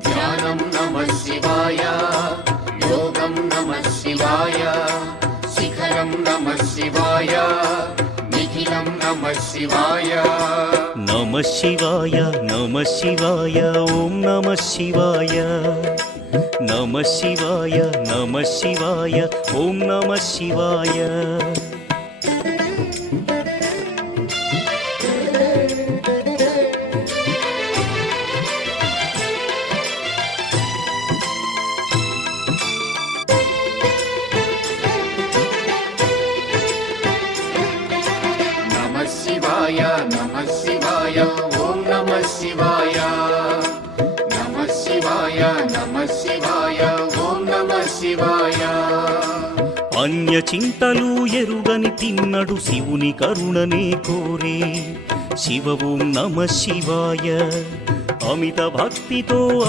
ధ్యానం నమః శివాయ, యోగం నమః శివాయ, శిఖరం నమః శివాయ, నిఖిలం నమః శివాయ. నమః శివాయ నమః శివాయ ఓం నమః శివాయ. నమః శివాయ నమః శివాయ ఓం నమః శివాయ. నమః శివాయ నమః శివాయ ఓం నమః శివాయ. నమః శివాయ నమః శివాయ ఓం నమః శివాయ. అన్య చింతలు ఎరుగని తిన్నడు శివుని కరుణనే కోరే. శివ ఓం నమః శివాయ. అమిత భక్తితో